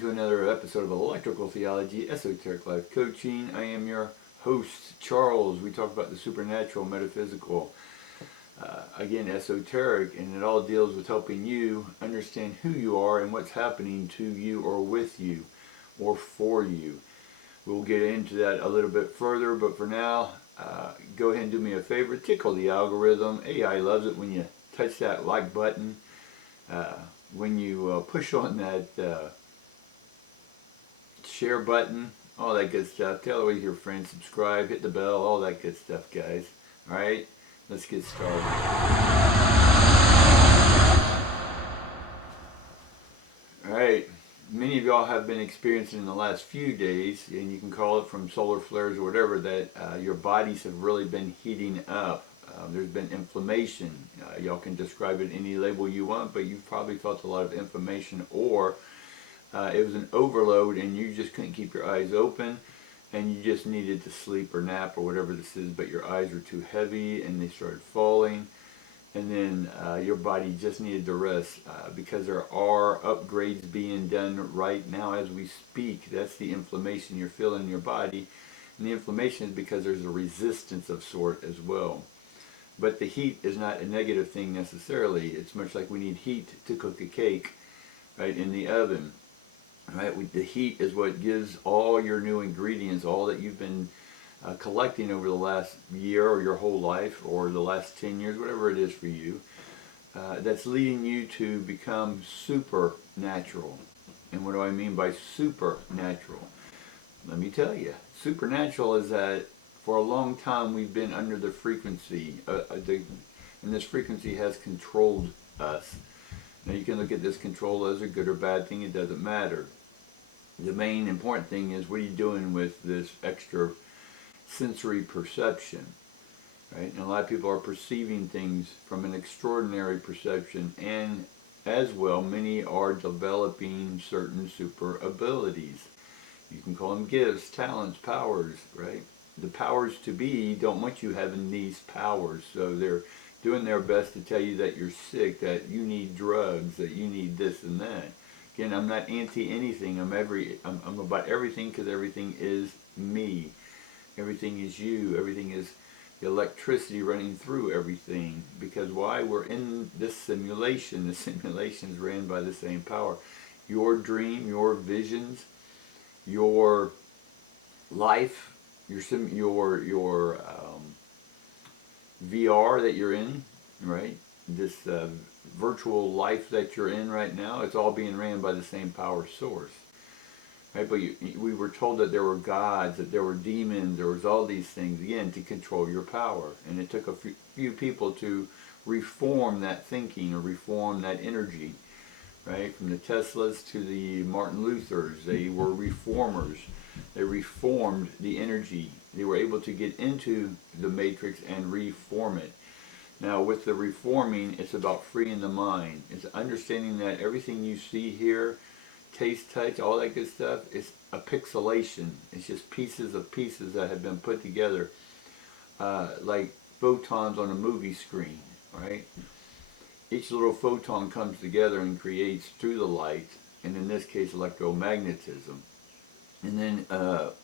welcome to another episode of Electrical Theology, Esoteric Life Coaching. I am your host, Charles. We talk about the supernatural, metaphysical, again, esoteric, and it all deals with helping you understand who you are and what's happening to you or with you or for you. We'll get into that a little bit further, but for now, go ahead and do me a favor, tickle the algorithm. AI loves it when you touch that like button. When you push on that share button, all that good stuff. Tell it with your friends, subscribe, hit the bell, all that good stuff, guys. Alright, let's get started. Alright, many of y'all have been experiencing in the last few days, and you can call it from solar flares or whatever, that your bodies have really been heating up. There's been inflammation. Y'all can describe it any label you want, but you've probably felt a lot of inflammation, or it was an overload and you just couldn't keep your eyes open and you just needed to sleep or nap or whatever this is, but your eyes were too heavy and they started falling, and then your body just needed to rest because there are upgrades being done right now as we speak. That's the inflammation you're feeling in your body, and the inflammation is because there's a resistance of sort as well. But the heat is not a negative thing necessarily. It's much like we need heat to cook a cake, right, in the oven. Right? The heat is what gives all your new ingredients, all that you've been collecting over the last year or your whole life or the last 10 years, whatever it is for you, that's leading you to become supernatural. And what do I mean by supernatural? Let me tell you. Supernatural is that for a long time we've been under the frequency, and this frequency has controlled us. Now you can look at this control as a good or bad thing, it doesn't matter. The main important thing is, what are you doing with this extra sensory perception, right? And a lot of people are perceiving things from an extraordinary perception, and as well, many are developing certain super abilities. You can call them gifts, talents, powers, right? The powers to be don't want you having these powers, so they're doing their best to tell you that you're sick, that you need drugs, that you need this and that. Again, I'm not anti anything. I'm about everything, because everything is me. Everything is you. Everything is the electricity running through everything. Because why? We're in this simulation. The simulation is ran by the same power. Your dream, your visions, your life, your VR that you're in, right? This virtual life that you're in right now, it's all being ran by the same power source, right? But we were told that there were gods, that there were demons, there was all these things, again, to control your power. And it took a few people to reform that thinking or reform that energy, right? From the Teslas to the Martin Luthers, they were reformers. They reformed the energy. They were able to get into the matrix and reform it. Now, with the reforming, it's about freeing the mind. It's understanding that everything you see here, taste, touch, all that good stuff, is a pixelation. It's just pieces of pieces that have been put together, like photons on a movie screen, right? Each little photon comes together and creates, through the light, and in this case, electromagnetism, and then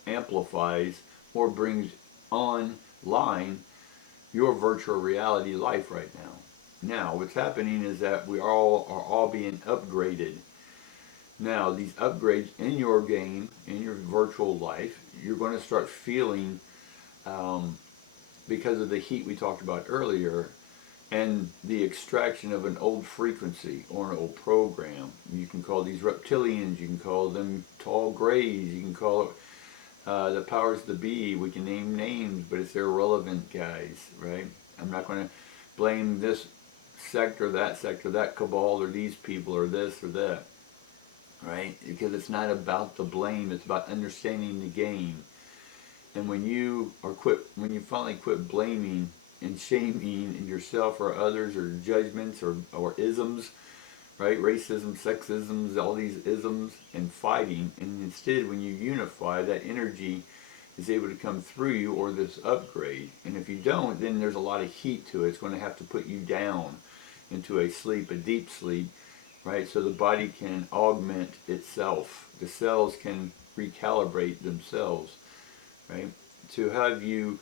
amplifies or brings online your virtual reality life right now. Now, what's happening is that we all are all being upgraded. Now, these upgrades in your game, in your virtual life, you're going to start feeling, because of the heat we talked about earlier, and the extraction of an old frequency or an old program. You can call these reptilians, you can call them tall grays, you can call it the powers to be. We can name names, but it's irrelevant, guys, right? I'm not going to blame this sector, that cabal, or these people, or this or that, right? Because it's not about the blame, it's about understanding the game. And when you finally quit blaming and shaming yourself or others, or judgments or isms, right? Racism, sexisms, all these isms, and fighting. And instead, when you unify, that energy is able to come through you, or this upgrade. And if you don't, then there's a lot of heat to it. It's going to have to put you down into a sleep, a deep sleep, right? So the body can augment itself. The cells can recalibrate themselves, right? To have you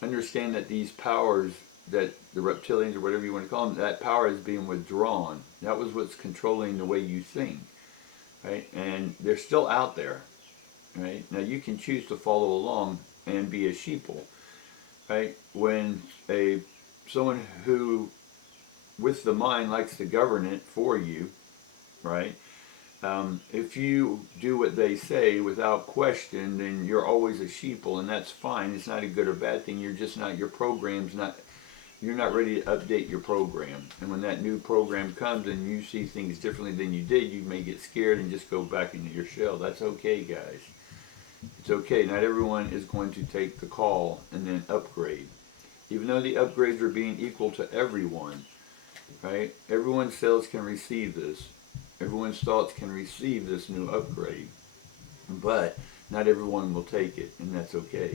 understand that these powers, that the reptilians or whatever you want to call them, that power is being withdrawn. That was what's controlling the way you think, right? And they're still out there, right? Now you can choose to follow along and be a sheeple, right? When someone who with the mind likes to govern it for you, right? If you do what they say without question, then you're always a sheeple, and that's fine. It's not a good or bad thing. You're just not, your program's not, you're not ready to update your program. And when that new program comes and you see things differently than you did, you may get scared and just go back into your shell. That's okay, guys. It's okay. Not everyone is going to take the call and then upgrade. Even though the upgrades are being equal to everyone, right? Everyone's cells can receive this. Everyone's thoughts can receive this new upgrade, but not everyone will take it, and that's okay.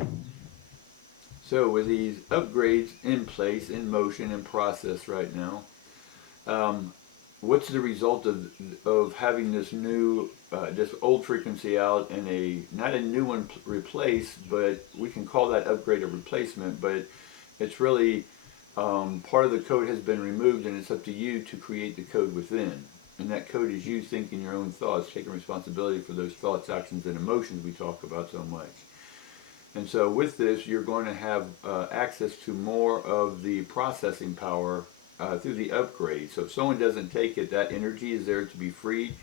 So with these upgrades in place, in motion, in process right now, what's the result of having this new, this old frequency out and not a new one replaced, but we can call that upgrade a replacement, but it's really part of the code has been removed, and it's up to you to create the code within. And that code is you thinking your own thoughts, taking responsibility for those thoughts, actions, and emotions we talk about so much. And so with this, you're going to have access to more of the processing power through the upgrade. So if someone doesn't take it, that energy is there to be freed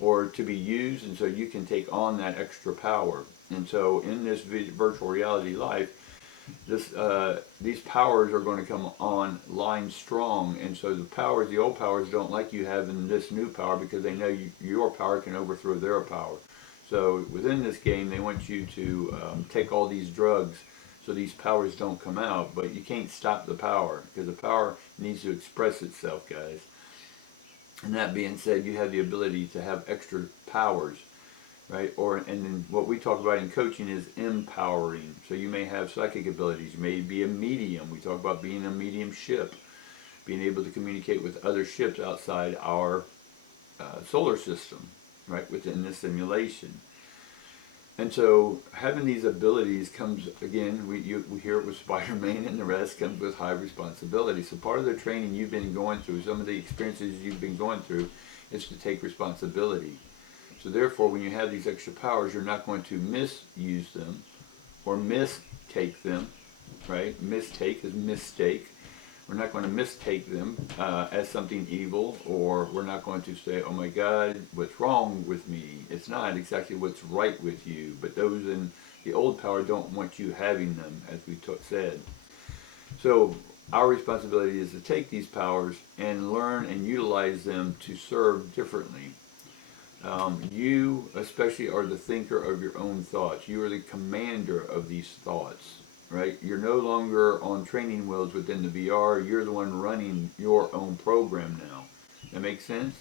or to be used, and so you can take on that extra power. And so in this virtual reality life, these powers are going to come online strong, and so the old powers don't like you having this new power because they know your power can overthrow their power. So within this game, they want you to take all these drugs so these powers don't come out, but you can't stop the power because the power needs to express itself, guys. And that being said, you have the ability to have extra powers, right? And then what we talk about in coaching is empowering. So you may have psychic abilities. You may be a medium. We talk about being a mediumship, being able to communicate with other ships outside our solar system, right, within the simulation. And so having these abilities comes, again, we hear it with Spider-Man and the rest, comes with high responsibility. So part of the training you've been going through, some of the experiences you've been going through, is to take responsibility. So therefore, when you have these extra powers, you're not going to misuse them or mistake them, right? Mistake is mistake. We're not going to mistake them as something evil, or we're not going to say, oh my God, what's wrong with me? It's not exactly what's right with you, but those in the old power don't want you having them, as we said. So our responsibility is to take these powers and learn and utilize them to serve differently. You especially are the thinker of your own thoughts. You are the commander of these thoughts, right? You're no longer on training wheels within the VR. You're the one running your own program now. That makes sense?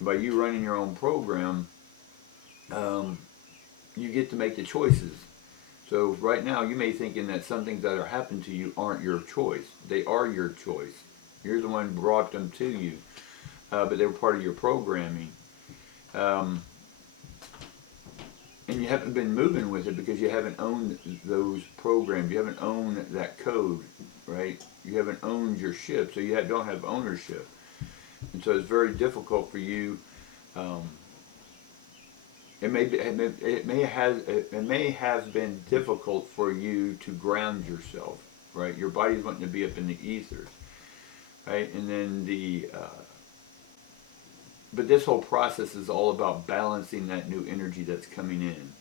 By you running your own program, you get to make the choices. So right now you may be thinking that some things that are happening to you aren't your choice. They are your choice. You're the one who brought them to you, but they were part of your programming. And you haven't been moving with it because you haven't owned those programs. You haven't owned that code, right? You haven't owned your ship, so you don't have ownership. And so it's very difficult for you. It may have been difficult for you to ground yourself, right? Your body's wanting to be up in the ethers, right? And then but this whole process is all about balancing that new energy that's coming in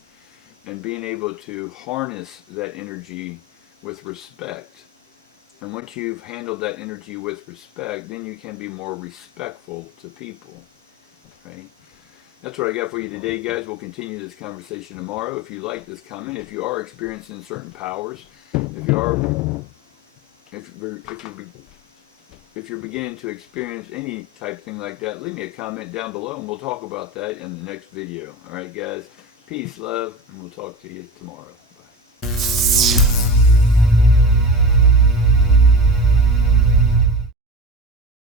and being able to harness that energy with respect. And once you've handled that energy with respect, then you can be more respectful to people, right? That's what I got for you today, guys. We'll continue this conversation tomorrow. If you like this comment, if you are experiencing certain powers, if you're beginning to experience any type thing like that, leave me a comment down below and we'll talk about that in the next video. All right, guys? Peace, love, and we'll talk to you tomorrow.